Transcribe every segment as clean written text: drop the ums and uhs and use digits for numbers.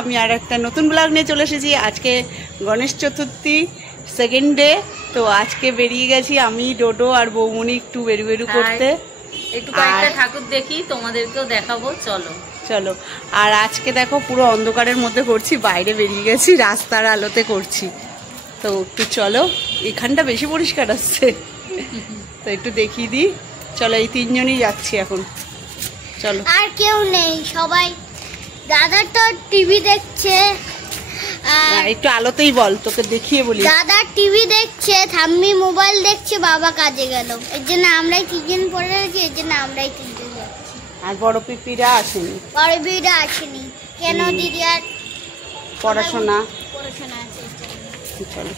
আমি আর একটা নতুন ব্লগ নিয়ে চলে এসেছি। আজকে গণেশ চতুর্থী সেকেন্ড ডে, তো আজকে বেরিয়ে গেছি আমি, ডোডো আর বৌমনি একটু বেরু করতে, একটু কয়েকটা ঠাকুর দেখি, তোমাদেরকেও দেখাবো। চলো চলো। আর আজকে দেখো পুরো অন্ধকারের মধ্যে করছি, বাইরে বেরিয়ে গেছি, রাস্তার আলোতে করছি। তো একটু চলো, এখানটা বেশি পরিষ্কার আসছে, তো একটু দেখিয়ে দিই। চলো, এই তিনজনই যাচ্ছি এখন, চলো। আর কেউ নেই, সবাই দাদা তো টিভি দেখছে। একটু আলোতেই বল, তোকে দেখিয়ে বলি। দাদা টিভি দেখছে, ঠাম্মি মোবাইল দেখছে, বাবা কাজে গেল। এর জন্য আমরাই তিনজন পড়ে রয়েছি, এর জন্য আমরাই তিনজন যাচ্ছি। আর বড় পিপিরা আসেনি। বড় পিপিরা আসেনি কেন? দিদি আর পড়াশোনা আছে। চলো,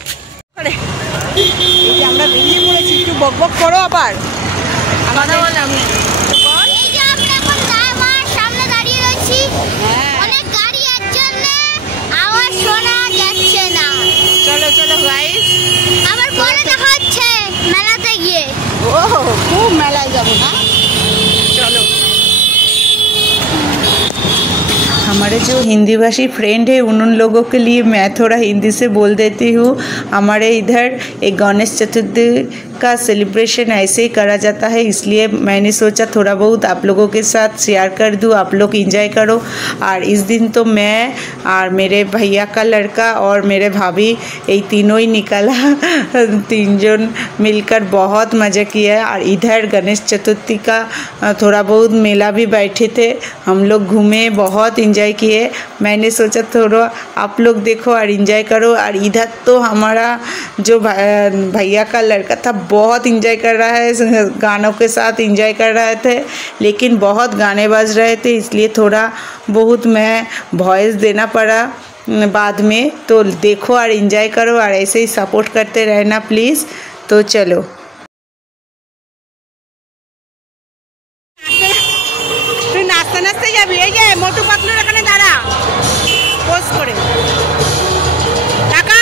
আমরা বেরিয়ে পড়েছি, একটু বক বক করো আবার। কথা বললাম এই যে আমরা এখন আমার সামনে দাঁড়িয়ে রয়েছি, অনেক গাড়ি, এর জন্য আওয়াজ শোনা যাচ্ছে না। চলো চলো গাইস, আবার পরে দেখা হচ্ছে মেলাতে গিয়ে। ও খুব মেলায় যাবো না, चलो। हमारे जो हिंदी भाषी फ्रेंड है उन लोगों के लिए मैं थोड़ा हिंदी से बोल देती हूँ। हमारे इधर एक गणेश चतुर्थी का सेलिब्रेशन ऐसे ही करा जाता है, इसलिए मैंने सोचा थोड़ा बहुत आप लोगों के साथ शेयर कर दूँ, आप लोग एंजॉय करो। और इस दिन तो मैं और मेरे भैया का लड़का और मेरे भाभी ये तीनों ही निकला, तीनजन मिलकर बहुत मज़ा किया। और इधर गणेश चतुर्थी का थोड़ा बहुत मेला भी बैठे थे, हम लोग घूमे, बहुत एंजॉय किए। मैंने सोचा थोड़ा आप लोग देखो और एंजॉय करो। और इधर तो हमारा जो भैया का लड़का था बहुत एंजॉय कर रहा है, गानों के साथ एंजॉय कर रहे थे, लेकिन बहुत गाने बज रहे थे, इसलिए थोड़ा बहुत मैं वॉइस देना पड़ा बाद में। तो देखो और एंजॉय करो और ऐसे ही सपोर्ट करते रहना प्लीज़। तो चलो, তুই নাচতে নাচতে যাবি, এই যে মোটু পাতলুর এখানে দাঁড়া, পোজ করে টাকা।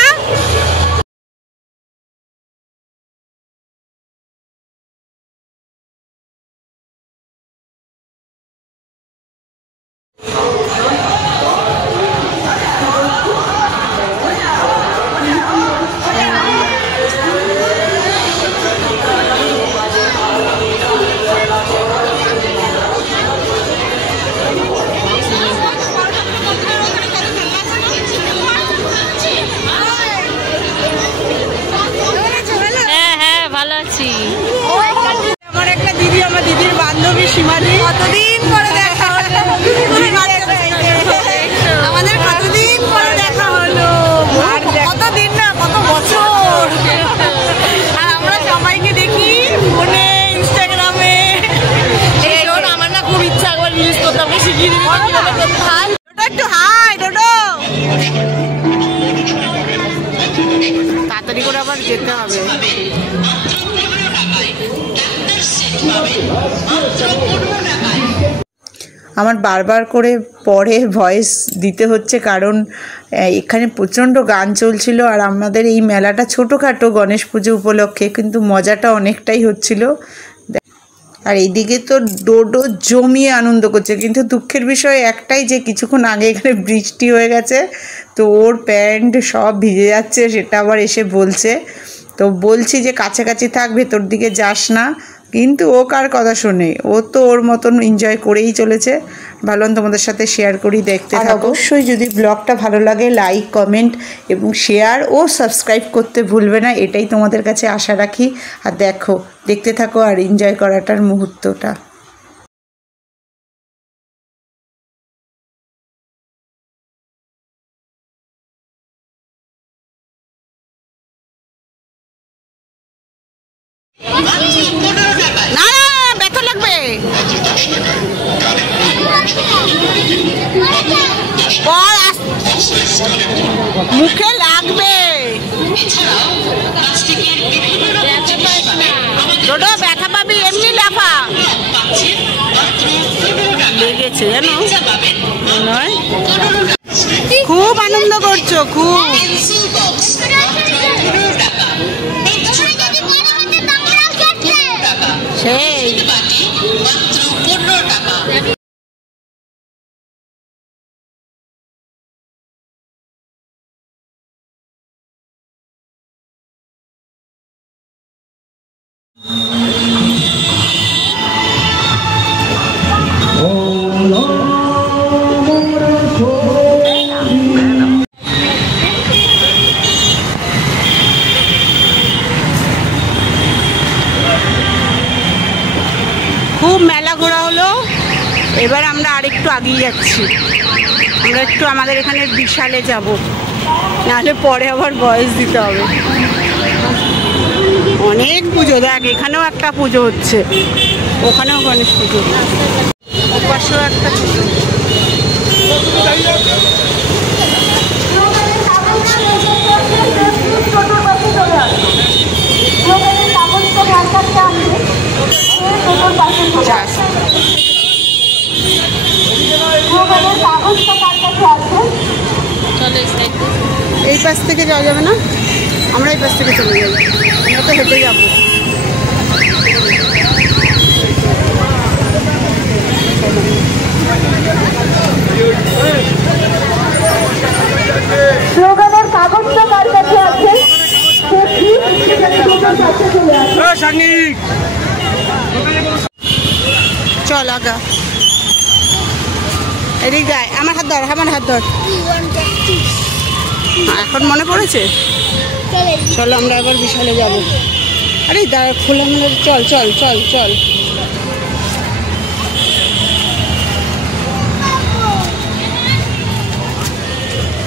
আমার একটা দিদি, আমার দিদির বান্ধবী সীমাদি, কতদিন পরে দেখা হলো, আমাদের কতদিন পরে দেখা হলো, কতদিন না কত বছর। আর আমরা সবাইকে দেখি ফোনে, ইনস্টাগ্রামে। আমার না খুব ইচ্ছা একবার রিলস করতাম, শিখিয়ে দিবি একটু। হাই ডোডো, তাড়াতাড়ি করে আবার যেতে হবে। আমার বারবার করে পরে ভয়েস দিতে হচ্ছে, কারণ এখানে প্রচণ্ড গান চলছিল। আর আমাদের এই মেলাটা ছোটোখাটো গণেশ পুজো উপলক্ষে, কিন্তু মজাটা অনেকটাই হচ্ছিল। আর এইদিকে তো ডোডো জমিয়ে আনন্দ করছে, কিন্তু দুঃখের বিষয় একটাই যে কিছুক্ষণ আগে এখানে বৃষ্টি হয়ে গেছে, তো ওর প্যান্ট সব ভিজে যাচ্ছে, সেটা আবার এসে বলছে। তো বলছি যে কাছাকাছি থাক, ভেতর দিকে যাস না, কিন্তু ও কার কথা শোনে, ও তো ওর মতন এনজয় করেই চলেছে। ভাবলাম তোমাদের সাথে শেয়ার করি, দেখতে থাকো। অবশ্যই যদি ব্লগটা ভালো লাগে লাইক, কমেন্ট এবং শেয়ার ও সাবস্ক্রাইব করতে ভুলবে না, এটাই তোমাদের কাছে আশা রাখি। আর দেখো, দেখতে থাকো আর এনজয় করাটার মুহূর্তটা। না ব্যথা লাগবে, মুখে লাগবে, ডোডো ব্যথা পাবি, এমনি লাফা লেগেছে জানো, নয় খুব আনন্দ করছো, খুব। সেই এবার আমরা আরেকটু আগিয়ে যাচ্ছি, আমরা একটু আমাদের এখানে বিশালে যাব, নাহলে পরে আবার বয়স দিতে হবে। অনেক পুজো, দেখ এখানেও একটা পুজো হচ্ছে, ওখানেও গণেশ পুজো, ওপাশেও একটা পুজো। এই পাশ থেকে যাওয়া যাবে না, আমরা এই পাশ থেকে চলে যাবো, আমরা তো হেঁটে যাবো। স্লোগানের কাগজটা কার কাছে আছে? চল আগা, এদিক গায়ে আমার হাত ধর, আমার হাত ধর। এখন মনে পড়েছে, চলো আমরা এবার বিশালে যাব। আরে দাঁড়া, খোলামেলা, চল চল চল চল।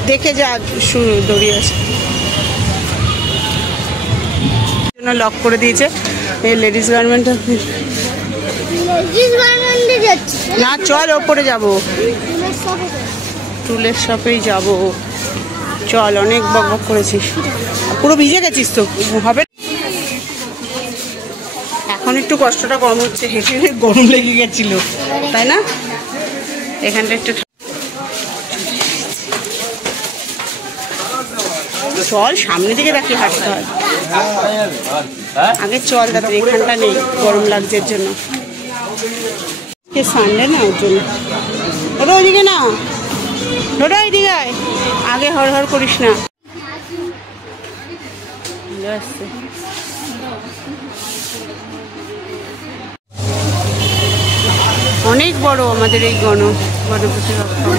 দেখে যা, শুরু দড়িয়ে আছে, লক করে দিয়েছে এই লেডিস গার্মেন্ট। না চল ওপরে যাব, টুলের শপেই যাব, চল। অনেক বক বক করেছিস, পুরো ভিজে গেছিস তো, হবে। এখন একটু কষ্টটা কম হচ্ছে, হেঁটে গরম লেগে গেছিল, তাই না? এখানটা একটু চল, সামনে দিকে দেখি হাঁটতে হয় আগে, চল। তারপরে এখানটা নেই, গরম লাগছে এর জন্য, সানডে না ওর জন্য। ওটা ওইদিকে না, ওটা ওইদিকে আগে, হর হর করিস না। অনেক বড় আমাদের এই গণপতি বাপ্পা।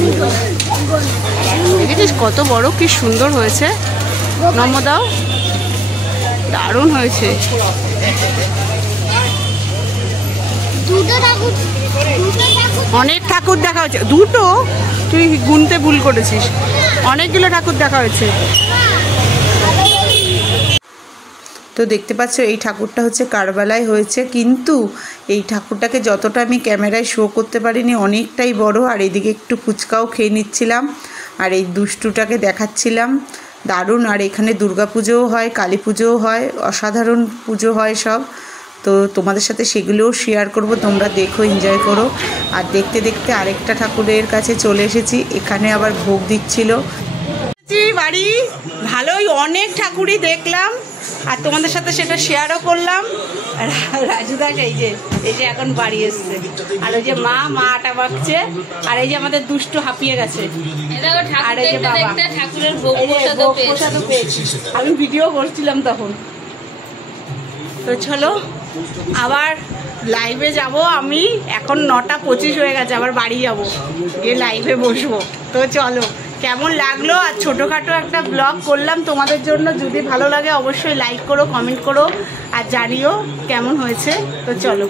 দেখেছিস কত বড়, কি সুন্দর হয়েছে। নমদাও, দারুণ হয়েছে। অনেক ঠাকুর দেখা হয়েছে, দুটো? তুই গুনতে ভুল করেছিস, অনেকগুলো ঠাকুর দেখা হয়েছে। তো দেখতে পাচ্ছ এই ঠাকুরটা হচ্ছে কারবালায় হয়েছে, কিন্তু এই ঠাকুরটাকে যতটা আমি ক্যামেরায় শো করতে পারিনি, অনেকটাই বড়। আর এদিকে একটু ফুচকাও খেয়ে নিচ্ছিলাম, আর এই দুষ্টুটাকে দেখাচ্ছিলাম, দারুণ। আর এখানে দুর্গা পুজোও হয়, কালী পুজোও হয়, অসাধারণ পুজো হয় সব। তো তোমাদের সাথে সেগুলোও শেয়ার করব, তোমরা দেখো, এনজয় করো। আর দেখতে দেখতে আরেকটা ঠাকুরের কাছে চলে এসেছি, এখানে আবার ভোগ দিচ্ছিল। বাড়ি ভালোই, অনেক ঠাকুরই দেখলাম, আর তোমাদের সাথে সেটা শেয়ারও করলাম। রাজু দাস এই যে এখন বাড়ি এসছে, আর ওই যে মা আটা মাখছে, আর এই যে আমাদের দুষ্টু হাঁপিয়ে গেছে। আর এই যে বাবা ঠাকুরের ভোগ প্রসাদও পেয়েছি, আমি ভিডিও করছিলাম তখন। তো চলো আবার লাইভে যাব আমি, এখন 9:25 হয়ে গেছে, আবার বাড়ি যাব, গিয়ে লাইভে বসবো। তো চলো, কেমন লাগলো আর ছোটোখাটো একটা ব্লগ করলাম তোমাদের জন্য। যদি ভালো লাগে অবশ্যই লাইক করো, কমেন্ট করো, আর জানিও কেমন হয়েছে। তো চলো।